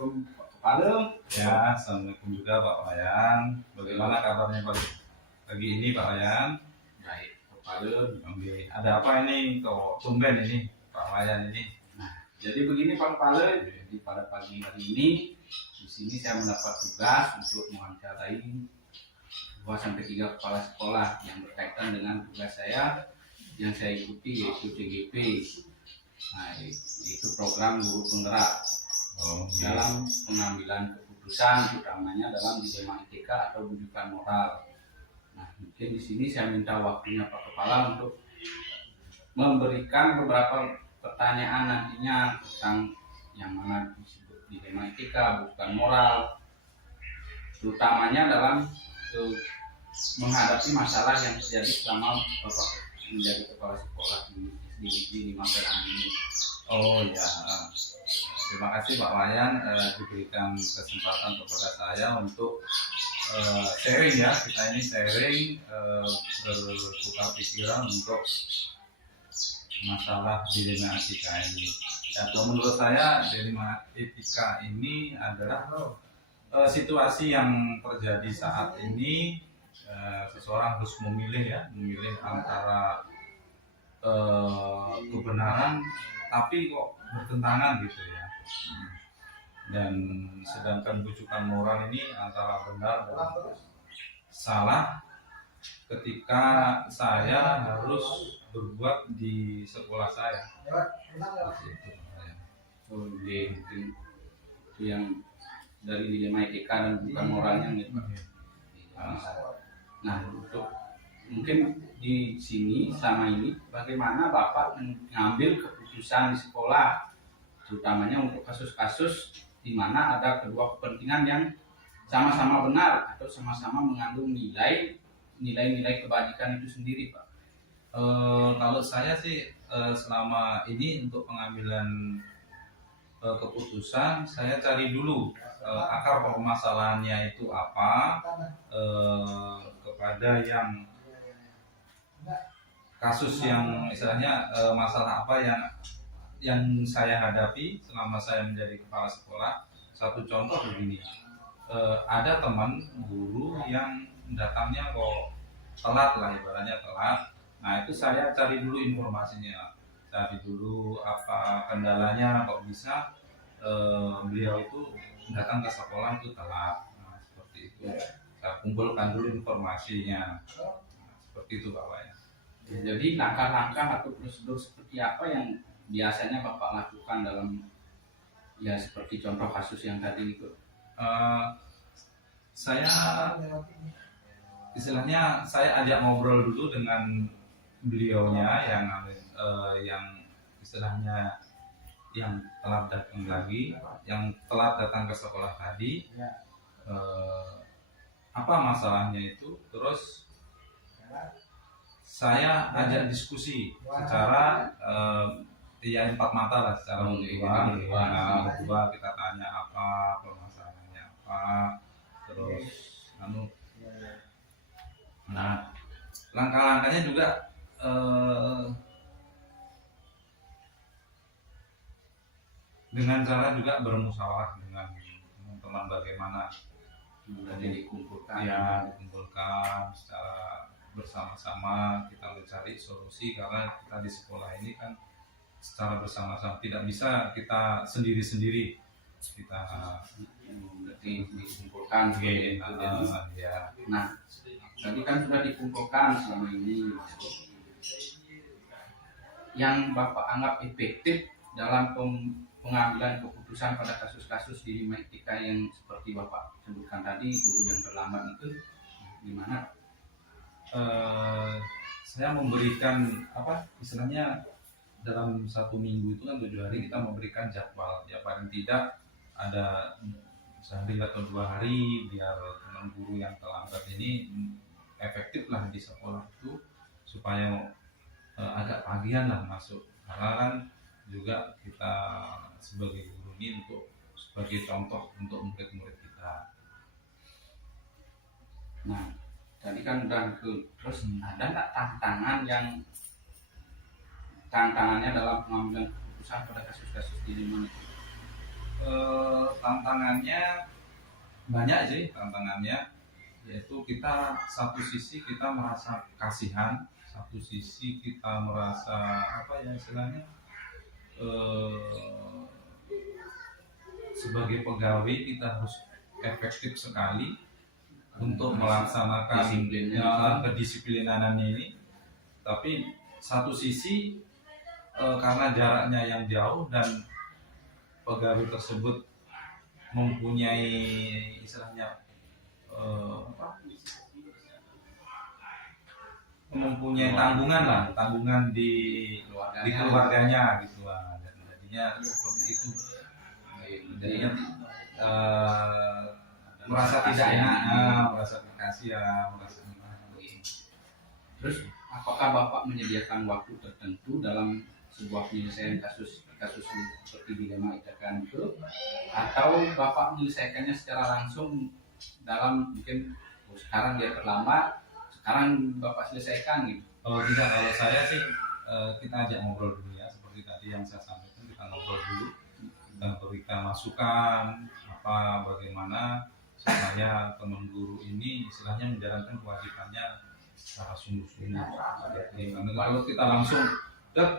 Assalamualaikum Pak Kepala. Ya, assalamualaikum juga Pak Wayan. Bagaimana kabarnya pagi ini Pak Wayan? Baik, Kepala. Oke, ada apa ini kok tumben ini Pak Wayan ini? Nah, jadi begini Pak Kepala. Jadi pada pagi hari ini di sini saya mendapat tugas untuk mewawancarai 2-3 kepala sekolah yang berkaitan dengan tugas saya yang saya ikuti, yaitu TGP. Nah, itu program guru penggerak dalam pengambilan keputusan, utamanya dalam dilema etika atau rujukan moral. Nah, mungkin di sini saya minta waktunya Pak Kepala untuk memberikan beberapa pertanyaan nantinya tentang yang mana disebut dilema etika, rujukan moral, terutamanya dalam menghadapi masalah yang terjadi selama Bapak menjadi kepala sekolah di Magelang ini. Oh ya, terima kasih Pak Wayan diberikan kesempatan kepada saya untuk sharing ya. Kita ini sharing bertukar pikiran untuk masalah dilema etika ini. Ya, menurut saya dilema etika ini adalah situasi yang terjadi saat ini. Seseorang harus memilih antara kebenaran tapi kok bertentangan gitu ya. Dan sedangkan rujukan moral ini antara benar dan salah ketika saya harus berbuat di sekolah saya. Itu yang dari dilema etika dan rujukan moralnya gitu. Nah, untuk mungkin di sini sama ini bagaimana Bapak mengambil keputusan di sekolah, terutamanya untuk kasus-kasus di mana ada kedua kepentingan yang sama-sama benar atau sama-sama mengandung nilai-nilai kebajikan itu sendiri, Pak. Kalau saya sih selama ini untuk pengambilan keputusan saya cari dulu akar permasalahannya itu apa, kepada yang kasus yang istilahnya masalah apa yang saya hadapi selama saya menjadi kepala sekolah. Satu contoh begini, ada teman guru yang datangnya kok telat lah, ibaratnya telat. Nah itu saya cari dulu informasinya, cari dulu apa kendalanya kok bisa beliau itu datang ke sekolah itu telat. Nah, seperti itu saya kumpulkan dulu informasinya. Nah, seperti itu Pak Wayan. Jadi langkah-langkah atau prosedur seperti apa yang biasanya Bapak lakukan dalam ya seperti contoh kasus yang tadi itu? Saya istilahnya saya ajak ngobrol dulu dengan beliaunya yang istilahnya yang telat datang ke sekolah tadi. Apa masalahnya itu, terus saya ajak diskusi secara ya 4 mata lah, secara berdua kita tanya apa permasalahannya apa, terus nah langkah-langkahnya juga dengan cara juga bermusyawarah dengan teman-teman bagaimana Jadi dikumpulkan secara bersama-sama kita mencari solusi, karena kita di sekolah ini kan secara bersama-sama, tidak bisa kita sendiri-sendiri, kita dikumpulkan ya. Nah, tadi kan sudah dikumpulkan selama ini, yang Bapak anggap efektif dalam pengambilan keputusan pada kasus-kasus dilema etika yang seperti Bapak sebutkan tadi, guru yang terlambat itu gimana? Saya memberikan istilahnya dalam 1 minggu itu kan 7 hari kita memberikan jadwal, ya paling tidak ada sehari atau 2 hari biar teman guru yang terlambat ini efektif lah di sekolah itu, supaya agak pagian lah masuk, karena kan juga kita sebagai guru ini sebagai contoh untuk murid-murid kita. Nah, tadi kan udah terus ada nggak tantangannya dalam pengambilan keputusan pada kasus-kasus dilema itu? Tantangannya banyak sih tantangannya, yaitu kita satu sisi kita merasa kasihan, satu sisi kita merasa apa ya istilahnya, eh, sebagai pegawai kita harus efektif sekali untuk melaksanakan kedisiplinanannya ini. Tapi satu sisi karena jaraknya yang jauh dan pegawai tersebut mempunyai istilahnya mempunyai tanggungan di keluarganya gitu lah. Dan jadinya seperti itu, jadinya merasa tidak enak, merasa kasihan, merasa. Terus apakah Bapak menyediakan waktu tertentu dalam sebuah penyelesaian kasus seperti dilema itakan itu, atau Bapak menyelesaikannya secara langsung dalam mungkin sekarang dia terlambat, sekarang Bapak selesaikan gitu? Kalau tidak, kalau saya sih kita ajak ngobrol dulu ya, seperti tadi yang saya sampaikan, kita ngobrol dulu dan berikan masukan apa bagaimana supaya teman guru ini istilahnya menjalankan kewajibannya secara sungguh-sungguh. Karena kalau kita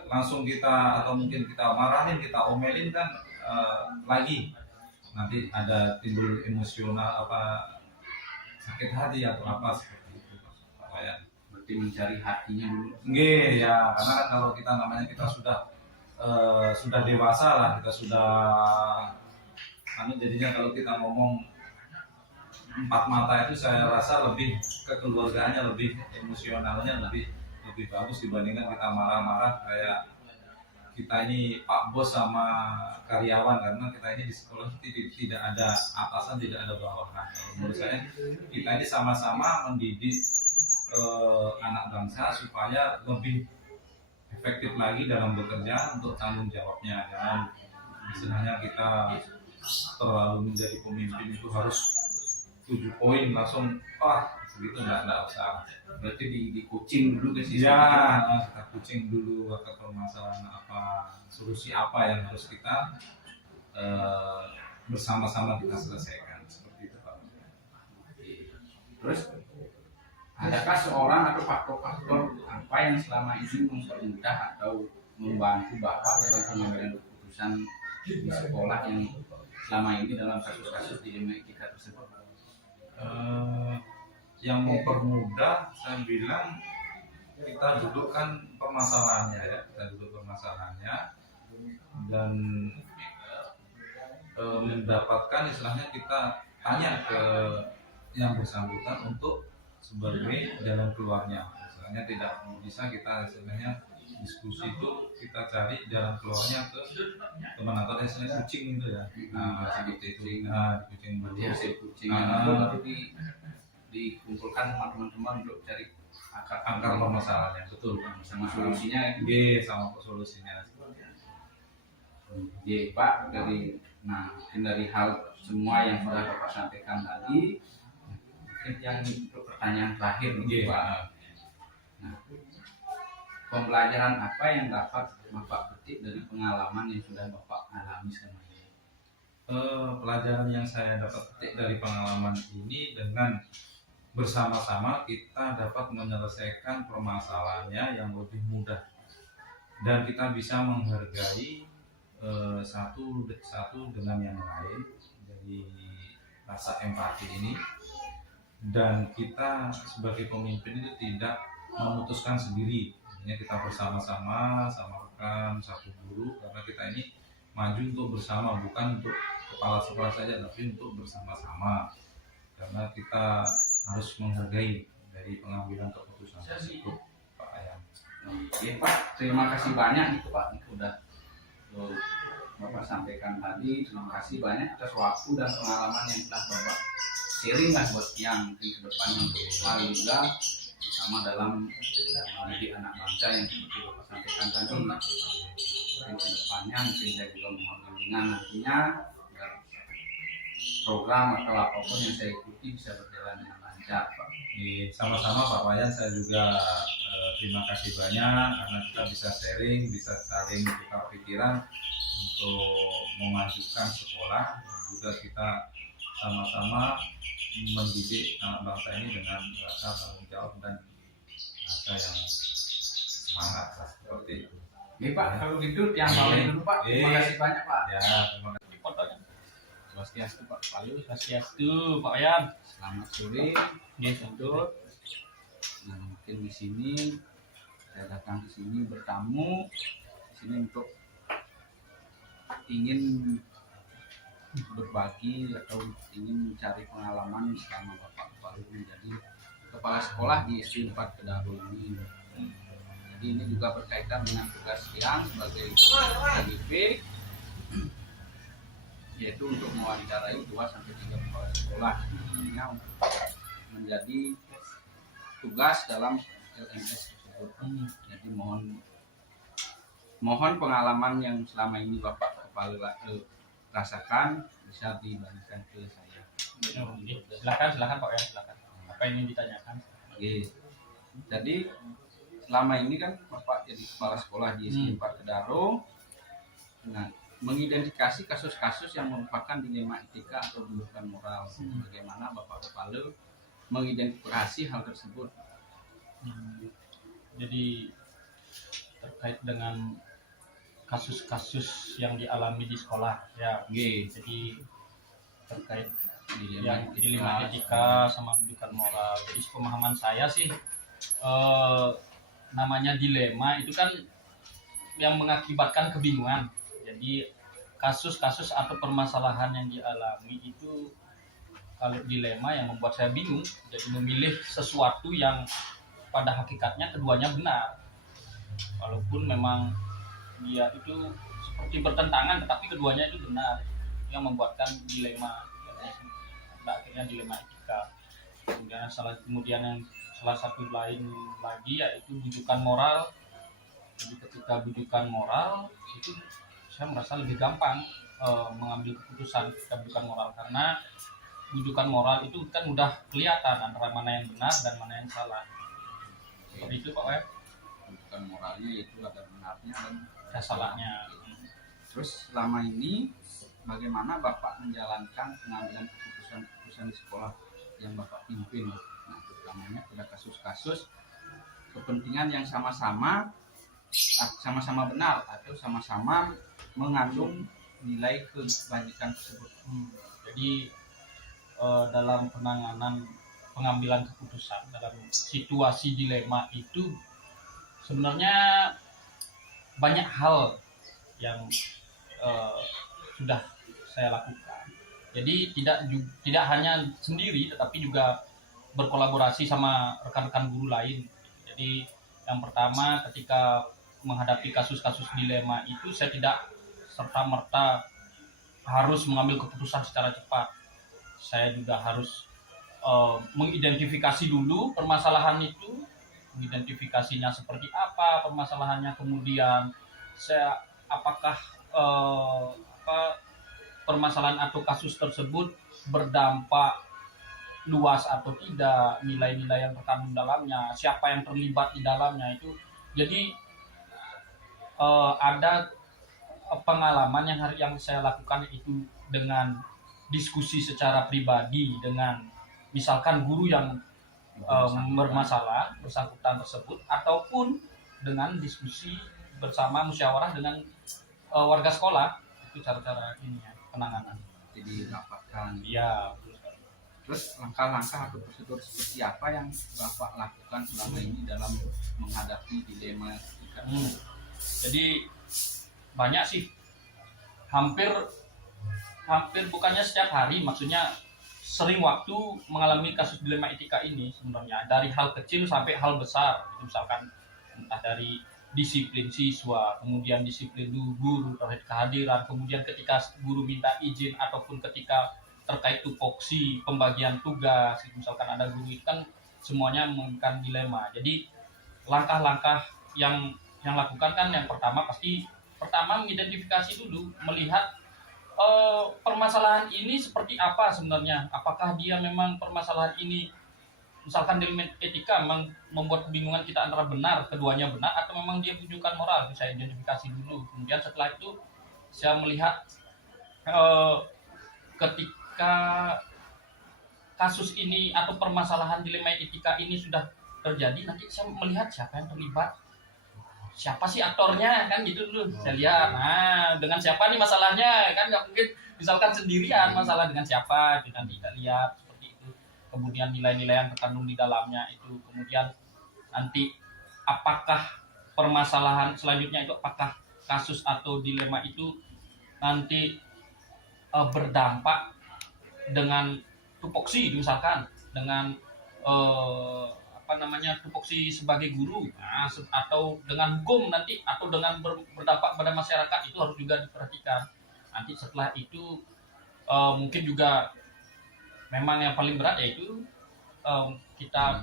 langsung kita atau mungkin kita marahin, kita omelin kan lagi nanti ada timbul emosional apa sakit hati atau apa seperti itu. Ya. Berarti mencari hatinya dulu. Nggih ya, karena kan kalau kita namanya kita sudah dewasa lah, kita sudah jadinya kalau kita ngomong empat mata itu saya rasa lebih kekeluargaannya, lebih emosionalnya lebih bagus dibandingkan kita marah-marah kayak kita ini Pak Bos sama karyawan, karena kita ini di sekolah tidak ada atasan, tidak ada bawahan. Menurut saya kita ini sama-sama mendidik anak bangsa supaya lebih efektif lagi dalam bekerja untuk tanggung jawabnya. Jangan istilahnya kita terlalu menjadi pemimpin itu harus 7 poin langsung segitu enggak usah. Berarti di coaching dulu ke sih ya, kita coaching dulu akar permasalahan apa, solusi apa yang harus kita bersama-sama kita selesaikan seperti itu Pak. Terus adakah seorang atau faktor-faktor apa yang selama ini mempermudah atau membantu Bapak dalam pengambilan keputusan di sekolah yang selama ini dalam kasus-kasus dilema etika tersebut? Yang mempermudah saya bilang kita dudukkan permasalahannya ya, kita duduk permasalahannya dan mendapatkan istilahnya kita tanya ke yang bersangkutan untuk sebagai jalan keluarnya. Misalnya tidak bisa kita istilahnya diskusi itu kita cari jalan keluarnya ke teman atau istilahnya kucing gitu ya. Seperti itu. Kucing dulu. Hasil kucingnya itu dikumpulkan sama teman-teman untuk cari akar permasalahannya, betul. Sama solusinya. Sama solusinya. Pak, dari hal semua yang sudah Bapak sampaikan tadi, mungkin yang untuk pertanyaan terakhir nih Pak. Nah, pembelajaran apa yang dapat Bapak petik dari pengalaman yang sudah Bapak alami selama ini? Pelajaran yang saya dapat petik dari pengalaman ini, dengan bersama-sama kita dapat menyelesaikan permasalahannya yang lebih mudah dan kita bisa menghargai satu dengan yang lain. Jadi rasa empati ini, dan kita sebagai pemimpin itu tidak memutuskan sendiri. Artinya kita bersama-sama sama rekan satu guru, karena kita ini maju untuk bersama, bukan untuk kepala sekolah saja tapi untuk bersama-sama, karena kita harus menghargai dari pengambilan keputusan tersebut Pak Ayam. Ya Pak, terima kasih banyak itu Pak, itu udah Bapak sampaikan tadi. Terima kasih banyak atas waktu dan pengalaman yang telah Bapak sharing lah buat yang mungkin kedepannya untuk selalu juga sama dalam mendidik anak bangsa yang seperti Bapak sampaikan tadi. Mungkin kedepannya mungkin saya juga mohon bimbingan nantinya program atau apapun yang saya ikuti bisa berjalan dengan lancar, Pak. Sama-sama Pak Wayan, saya juga terima kasih banyak karena kita bisa sharing, bisa saling tukar pikiran untuk memajukan sekolah, dan juga kita sama-sama mendidik anak bangsa ini dengan rasa tanggung jawab dan rasa yang semangat lah, seperti itu. Oke Pak, kalau gitu yang bawah dulu Pak. Terima kasih banyak Pak. Ya, terima kasih. Fotonya. Swastiastu Pak Palu. Swastiastu Pak Wayan. Selamat sore. Yes, Untuk nah, mungkin di sini saya datang ke sini bertamu di sini untuk ingin berbagi atau ingin mencari pengalaman selama Bapak Palu menjadi kepala sekolah di SD 4 Kedaru ini. Jadi ini juga berkaitan dengan tugas yang sebagai KGP, yaitu untuk mewawancarai 2-3 kepala sekolah yang menjadi tugas dalam LMS tersebut. Jadi mohon pengalaman yang selama ini Bapak Kepala rasakan bisa dibagikan ke saya. Silakan Pak Wayan, silakan. Apa yang ingin ditanyakan? Oke. Jadi selama ini kan Bapak jadi kepala sekolah di SD 4 Kedaru. Nah, mengidentifikasi kasus-kasus yang merupakan dilema etika atau pendidikan moral. Bagaimana Bapak Kepala mengidentifikasi hal tersebut? Jadi terkait dengan kasus-kasus yang dialami di sekolah ya. Oke. Jadi terkait Dilema yang dilema etika sama pendidikan moral. Jadi pemahaman saya sih namanya dilema itu kan yang mengakibatkan kebingungan. Jadi kasus-kasus atau permasalahan yang dialami itu kalau dilema yang membuat saya bingung, jadi memilih sesuatu yang pada hakikatnya keduanya benar. Walaupun memang dia itu seperti bertentangan, tetapi keduanya itu benar, yang membuatkan dilema, akhirnya dilema etika. Kemudian yang salah satu lain lagi yaitu bujukan moral. Jadi ketika bujukan moral itu saya merasa lebih gampang mengambil keputusan ketika bujukan moral, karena bujukan moral itu kan mudah kelihatan antara mana yang benar dan mana yang salah. Seperti itu Pak Wayan. Bukan moralnya itu ada benarnya dan Ada salahnya. Terus selama ini bagaimana Bapak menjalankan pengambilan keputusan di sekolah yang Bapak pimpin? Nah, terutamanya pada kasus-kasus kepentingan yang sama-sama benar atau sama-sama mengandung nilai kebajikan tersebut. Jadi dalam pengambilan keputusan dalam situasi dilema itu sebenarnya banyak hal yang sudah saya lakukan. Jadi tidak hanya sendiri, tetapi juga berkolaborasi sama rekan-rekan guru lain. Jadi yang pertama, ketika menghadapi kasus-kasus dilema itu saya tidak serta-merta harus mengambil keputusan secara cepat. Saya juga harus mengidentifikasi dulu permasalahan itu, mengidentifikasinya seperti apa permasalahannya, kemudian saya apakah permasalahan atau kasus tersebut berdampak luas atau tidak, nilai-nilai yang terkandung dalamnya, siapa yang terlibat di dalamnya itu. Jadi ada pengalaman yang saya lakukan itu dengan diskusi secara pribadi dengan misalkan guru yang bermasalah bersangkutan tersebut, ataupun dengan diskusi bersama musyawarah dengan warga sekolah. Itu cara-cara ini ya, penanganan. Jadi dapatkan. Iya. Terus langkah-langkah atau prosedur seperti apa yang Bapak lakukan selama ini dalam menghadapi dilema etika? Jadi banyak sih, hampir bukannya setiap hari, maksudnya sering waktu mengalami kasus dilema etika ini sebenarnya, dari hal kecil sampai hal besar. Misalkan entah dari disiplin siswa, kemudian disiplin guru terkait kehadiran, kemudian ketika guru minta izin, ataupun ketika terkait tupoksi pembagian tugas, misalkan ada guru itu kan semuanya memberikan dilema. Jadi langkah-langkah yang lakukan kan yang pertama pasti mengidentifikasi dulu, melihat permasalahan ini seperti apa sebenarnya? Apakah dia memang permasalahan ini misalkan dilema etika memang membuat kebingungan kita antara benar, keduanya benar, atau memang dia bujukan moral? Saya identifikasi dulu. Kemudian setelah itu saya melihat ketika kasus ini atau permasalahan dilema etika ini sudah terjadi, nanti saya melihat siapa yang terlibat, siapa sih aktornya, kan gitu dulu. Saya lihat, nah dengan siapa nih masalahnya, kan nggak mungkin misalkan sendirian masalah, dengan siapa, itu nanti kita lihat seperti itu. Kemudian nilai-nilai yang terkandung di dalamnya itu, kemudian nanti apakah permasalahan selanjutnya itu, apakah kasus atau dilema itu nanti berdampak dengan tupoksi misalkan, dengan tupoksi sebagai guru, nah, atau dengan hukum nanti, atau dengan berdampak pada masyarakat, itu harus juga diperhatikan. Nanti setelah itu mungkin juga memang yang paling berat yaitu kita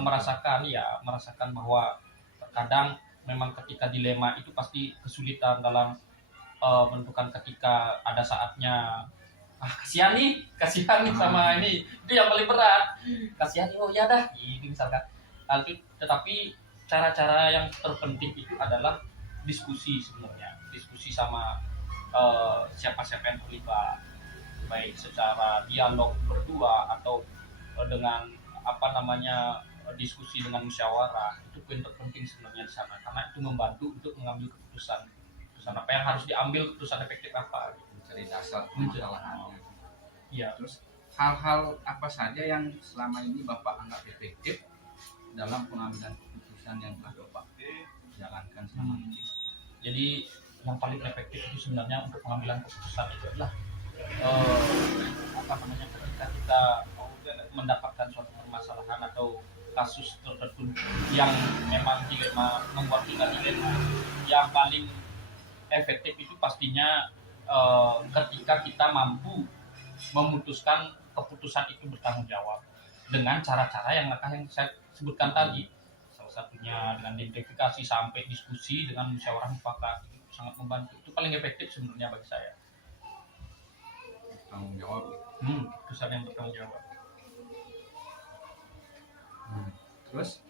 merasakan bahwa terkadang memang ketika dilema itu pasti kesulitan dalam menentukan, ketika ada saatnya kasihan nih sama ini, itu yang paling berat. Kasihan, oh ya dah gitu misalkan. Tetapi cara-cara yang terpenting itu adalah diskusi sebenarnya, diskusi sama siapa-siapa yang terlibat, baik secara dialog berdua atau dengan diskusi dengan musyawarah. Itu poin terpenting sebenarnya di sana, karena itu membantu untuk mengambil keputusan apa yang harus diambil, keputusan efektif apa gitu. Mencari dasar permasalahannya. Iya. Terus hal-hal apa saja yang selama ini Bapak anggap efektif dalam pengambilan keputusan yang telah Bapak jalankan selama ini? Jadi yang paling efektif itu sebenarnya untuk pengambilan keputusan itu adalah ketika kita mendapatkan suatu permasalahan atau kasus tertentu yang memang dilema, membuat kita dilema, yang paling efektif itu pastinya ketika kita mampu memutuskan keputusan itu bertanggung jawab dengan cara-cara yang saya sebutkan tadi. Salah satunya dengan identifikasi sampai diskusi dengan musyawarah mufakat, itu sangat membantu. Itu paling efektif sebenarnya bagi saya. Bertanggung jawab. Keputusan yang bertanggung jawab. Terus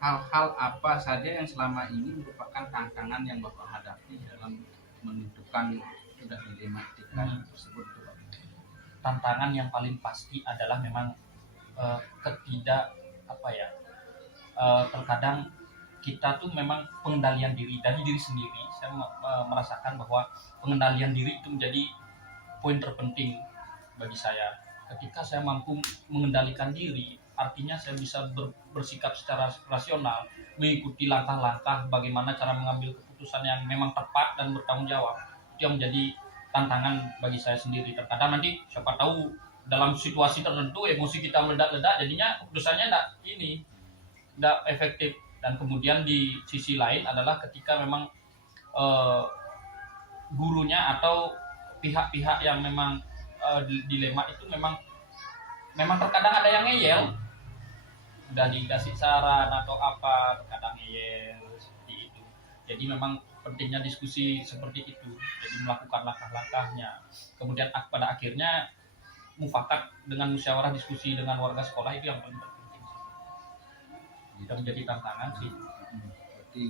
hal-hal apa saja yang selama ini merupakan tantangan yang Bapak hadapi dalam menentukan sudah dilema etika tersebut? Tantangan yang paling pasti adalah memang terkadang kita tuh memang pengendalian diri dari diri sendiri. Saya merasakan bahwa pengendalian diri itu menjadi poin terpenting bagi saya. Ketika saya mampu mengendalikan diri, artinya saya bisa bersikap secara rasional, mengikuti langkah-langkah bagaimana cara mengambil keputusan yang memang tepat dan bertanggung jawab. Itu yang menjadi tantangan bagi saya sendiri. Terkadang nanti siapa tahu dalam situasi tertentu emosi kita meledak-ledak, jadinya keputusannya tidak efektif. Dan kemudian di sisi lain adalah ketika memang gurunya atau pihak-pihak yang memang dilema itu memang terkadang ada yang ngeyel, udah dikasih saran atau apa, terkadang ngeyel seperti itu. Jadi memang pentingnya diskusi seperti itu, jadi melakukan langkah-langkahnya, kemudian pada akhirnya mufakat dengan musyawarah, diskusi dengan warga sekolah, itu yang paling penting. Itu menjadi tantangan sih. Berarti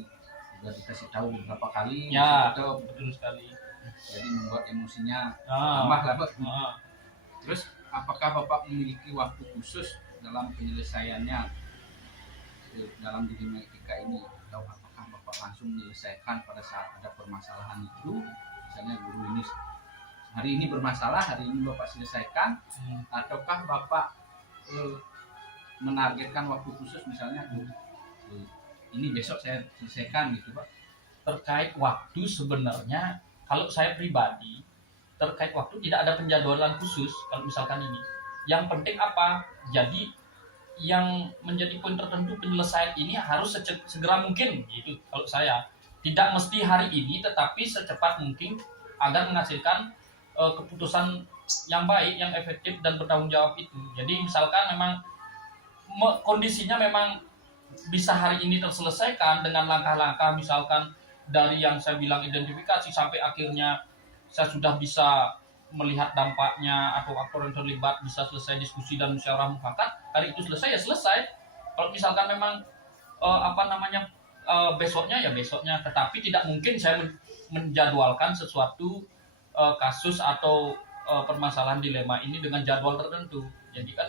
sudah dikasih tahu beberapa kali Ya, itu, betul sekali. jadi membuat emosinya tambah lah, Pak. Terus apakah Bapak memiliki waktu khusus dalam penyelesaiannya dalam dilema etika ini, atau apakah Bapak langsung menyelesaikan pada saat ada permasalahan itu? Misalnya guru ini hari ini bermasalah, hari ini Bapak selesaikan, ataukah Bapak menargetkan waktu khusus, misalnya ini besok saya selesaikan gitu, Pak? Terkait waktu sebenarnya kalau saya pribadi terkait waktu tidak ada penjadwalan khusus. Kalau misalkan ini yang penting apa, jadi yang menjadi poin tertentu penyelesaian ini harus segera mungkin gitu. Kalau saya tidak mesti hari ini, tetapi secepat mungkin agar menghasilkan keputusan yang baik, yang efektif dan bertanggung jawab itu. Jadi misalkan memang kondisinya memang bisa hari ini terselesaikan dengan langkah-langkah, misalkan dari yang saya bilang identifikasi sampai akhirnya saya sudah bisa melihat dampaknya atau aktor yang terlibat bisa selesai diskusi dan musyawarah mufakat, hari itu selesai ya selesai. Kalau misalkan memang besoknya ya besoknya, tetapi tidak mungkin saya menjadwalkan sesuatu kasus atau permasalahan dilema ini dengan jadwal tertentu. Jadi kan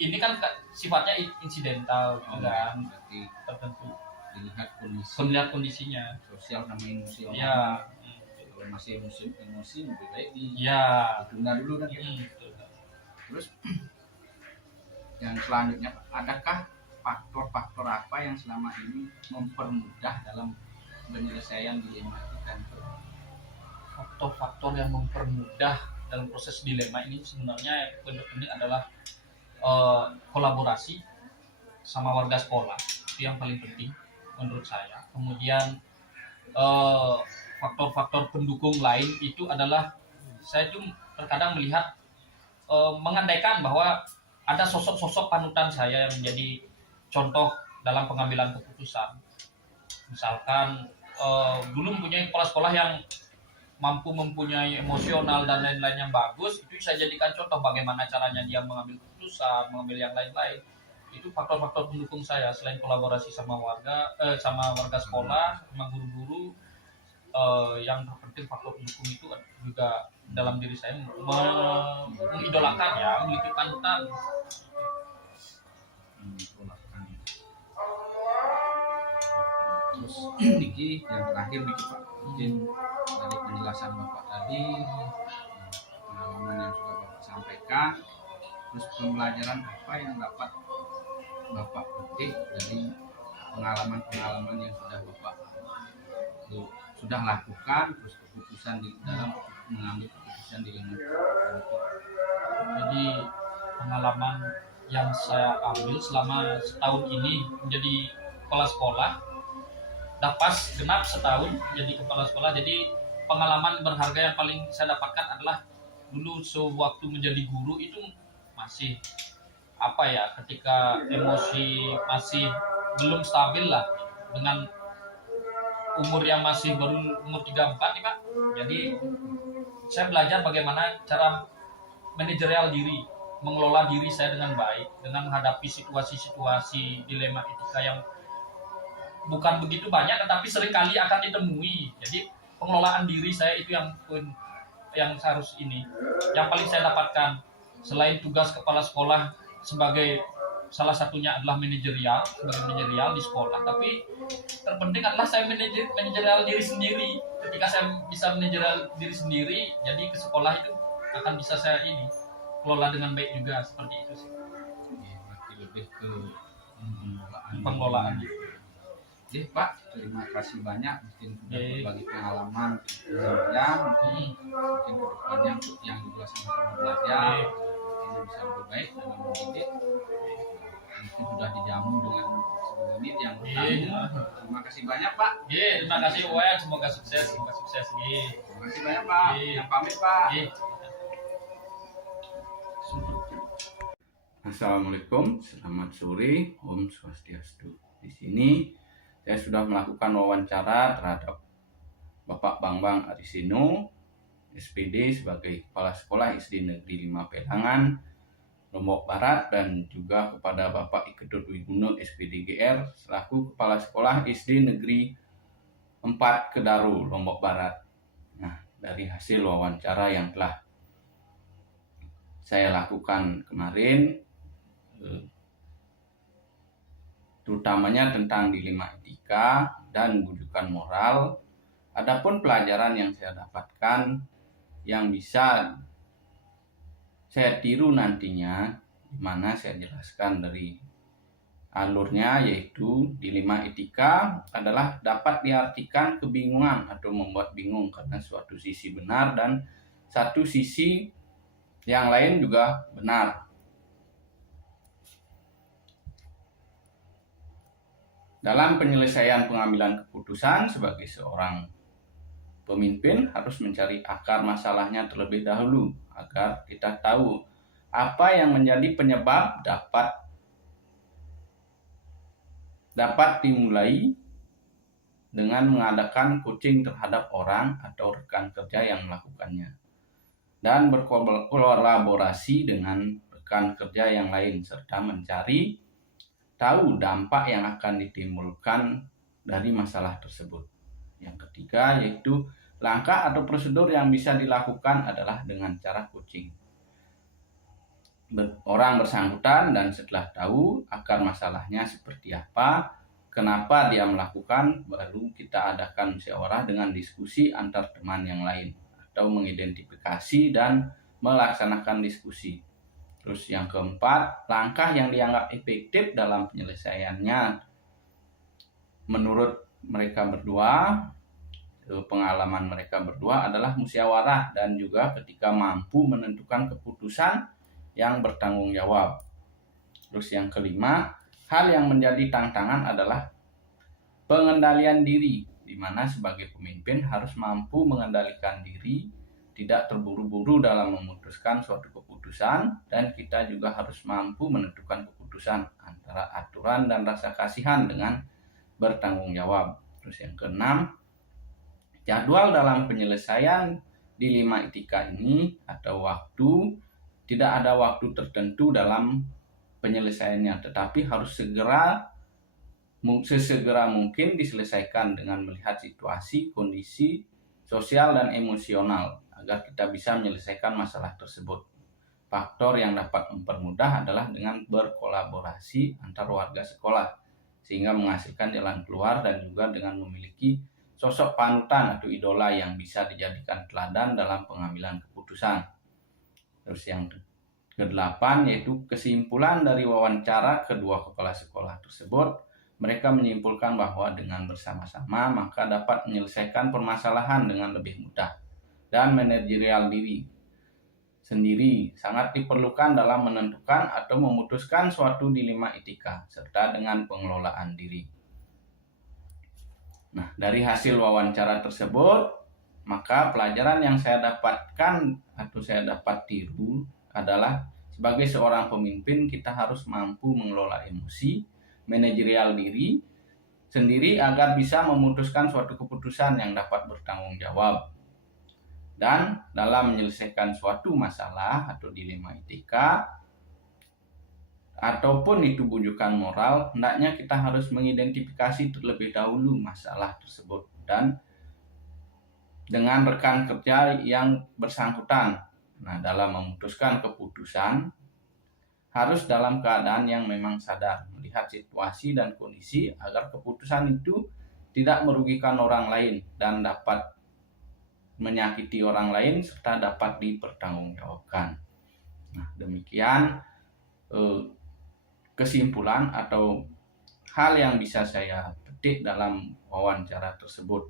ini kan sifatnya insidental gitu kan, Berarti tertentu. dilihat Kondisinya. sosial sama emosional. Ya. Kalau masih emosi lebih baik ditunda dulu kan. Terus yang selanjutnya, adakah faktor-faktor apa yang selama ini mempermudah dalam penyelesaian dilema kita? Faktor-faktor yang mempermudah dalam proses dilema ini sebenarnya yang penting adalah kolaborasi sama warga sekolah, itu yang paling penting menurut saya. Kemudian faktor-faktor pendukung lain itu adalah, saya tuh terkadang melihat mengandaikan bahwa ada sosok-sosok panutan saya yang menjadi contoh dalam pengambilan keputusan. Misalkan dulu mempunyai kepala sekolah yang mampu mempunyai emosional dan lain-lain yang bagus, itu saya jadikan contoh bagaimana caranya dia mengambil keputusan, mengambil yang lain-lain. Itu faktor-faktor pendukung saya selain kolaborasi sama warga sekolah, sama guru-guru. Yang terpenting faktor pendukung itu juga dalam diri saya mengidolakan ya, memiliki panutan. Terus Niki yang terakhir Niki Pak, mungkin dari penjelasan Bapak tadi, pengalaman yang sudah Bapak sampaikan, terus pembelajaran apa yang dapat Bapak petik dari pengalaman-pengalaman yang sudah Bapak sudah lakukan, terus keputusan di dalam mengambil keputusan di lingkungan. Jadi pengalaman yang saya ambil selama setahun ini menjadi kepala sekolah, dapat genap setahun jadi kepala sekolah. Jadi pengalaman berharga yang paling saya dapatkan adalah dulu sewaktu menjadi guru itu masih ketika emosi masih belum stabil lah, dengan umur yang masih baru umur 34 nih Pak. Jadi saya belajar bagaimana cara manajerial diri, mengelola diri saya dengan baik, dengan menghadapi situasi-situasi dilema etika yang bukan begitu banyak tetapi seringkali akan ditemui. Jadi pengelolaan diri saya itu yang harus ini, yang paling saya dapatkan. Selain tugas kepala sekolah sebagai salah satunya adalah manajerial di sekolah, tapi terpenting adalah saya manajerial diri sendiri. Ketika saya bisa manajerial diri sendiri, jadi ke sekolah itu akan bisa saya ini kelola dengan baik juga, seperti itu sih. Berarti lebih ke pengelolaan. Oke Pak, terima kasih banyak mungkin sudah berbagi pengalaman yang mungkin kedepannya yang juga sama-sama belajar mungkin bisa lebih baik dalam mendidik. Mungkin sudah dijamu dengan 10 menit yang pertama. Terima kasih banyak Pak. Terima kasih Wayan, semoga sukses. Terima kasih banyak Pak. Yang pamit Pak. Assalamualaikum, selamat sore, Om Swastiastu. Di sini saya sudah melakukan wawancara terhadap Bapak Bambang Arisino, SPD sebagai Kepala Sekolah SD Negeri 5 Pelangan, Lombok Barat, dan juga kepada Bapak Ikedut Wiguno SPD GR selaku Kepala Sekolah SD Negeri 4 Kedaru, Lombok Barat. Nah, dari hasil wawancara yang telah saya lakukan kemarin, terutamanya tentang dilema etika dan bujukan moral, adapun pelajaran yang saya dapatkan yang bisa saya tiru nantinya, di mana saya jelaskan dari alurnya, yaitu dilema etika adalah dapat diartikan kebingungan atau membuat bingung karena suatu sisi benar dan satu sisi yang lain juga benar. Dalam penyelesaian pengambilan keputusan sebagai seorang pemimpin harus mencari akar masalahnya terlebih dahulu agar kita tahu apa yang menjadi penyebab dapat dimulai dengan mengadakan coaching terhadap orang atau rekan kerja yang melakukannya. dan berkolaborasi dengan rekan kerja yang lain serta mencari tahu dampak yang akan ditimbulkan dari masalah tersebut. Yang ketiga yaitu langkah atau prosedur yang bisa dilakukan adalah dengan cara coaching orang bersangkutan, dan setelah tahu akar masalahnya seperti apa, kenapa dia melakukan, baru kita adakan musyawarah dengan diskusi antar teman yang lain atau mengidentifikasi dan melaksanakan diskusi. Terus yang keempat, langkah yang dianggap efektif dalam penyelesaiannya menurut mereka berdua, pengalaman mereka berdua adalah musyawarah dan juga ketika mampu menentukan keputusan yang bertanggung jawab. Terus yang kelima, hal yang menjadi tantangan adalah pengendalian diri, di mana sebagai pemimpin harus mampu mengendalikan diri, tidak terburu-buru dalam memutuskan suatu keputusan, dan kita juga harus mampu menentukan keputusan antara aturan dan rasa kasihan dengan bertanggung jawab. Terus yang keenam, jadwal dalam penyelesaian di 5 etika ini atau waktu, tidak ada waktu tertentu dalam penyelesaiannya, tetapi harus sesegera mungkin diselesaikan dengan melihat situasi, kondisi sosial dan emosional agar kita bisa menyelesaikan masalah tersebut. Faktor yang dapat mempermudah adalah dengan berkolaborasi antar warga sekolah sehingga menghasilkan jalan keluar, dan juga dengan memiliki sosok panutan atau idola yang bisa dijadikan teladan dalam pengambilan keputusan. Terus yang ke-8 yaitu kesimpulan dari wawancara kedua kepala sekolah tersebut. Mereka menyimpulkan bahwa dengan bersama-sama maka dapat menyelesaikan permasalahan dengan lebih mudah, dan manajerial diri sendiri sangat diperlukan dalam menentukan atau memutuskan suatu dilema etika serta dengan pengelolaan diri. Nah, dari hasil wawancara tersebut, maka pelajaran yang saya dapatkan atau saya dapat tiru adalah sebagai seorang pemimpin kita harus mampu mengelola emosi, manajerial diri sendiri agar bisa memutuskan suatu keputusan yang dapat bertanggung jawab. Dan dalam menyelesaikan suatu masalah atau dilema etika ataupun itu bujukan moral, hendaknya kita harus mengidentifikasi terlebih dahulu masalah tersebut dan dengan rekan kerja yang bersangkutan. Nah, dalam memutuskan keputusan harus dalam keadaan yang memang sadar, melihat situasi dan kondisi agar keputusan itu tidak merugikan orang lain dan dapat menyakiti orang lain serta dapat dipertanggungjawabkan. Nah, demikian kesimpulan atau hal yang bisa saya petik dalam wawancara tersebut.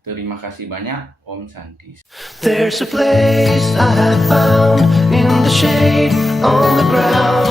Terima kasih banyak. Om Santi. There's a place I have found in the shade on the ground.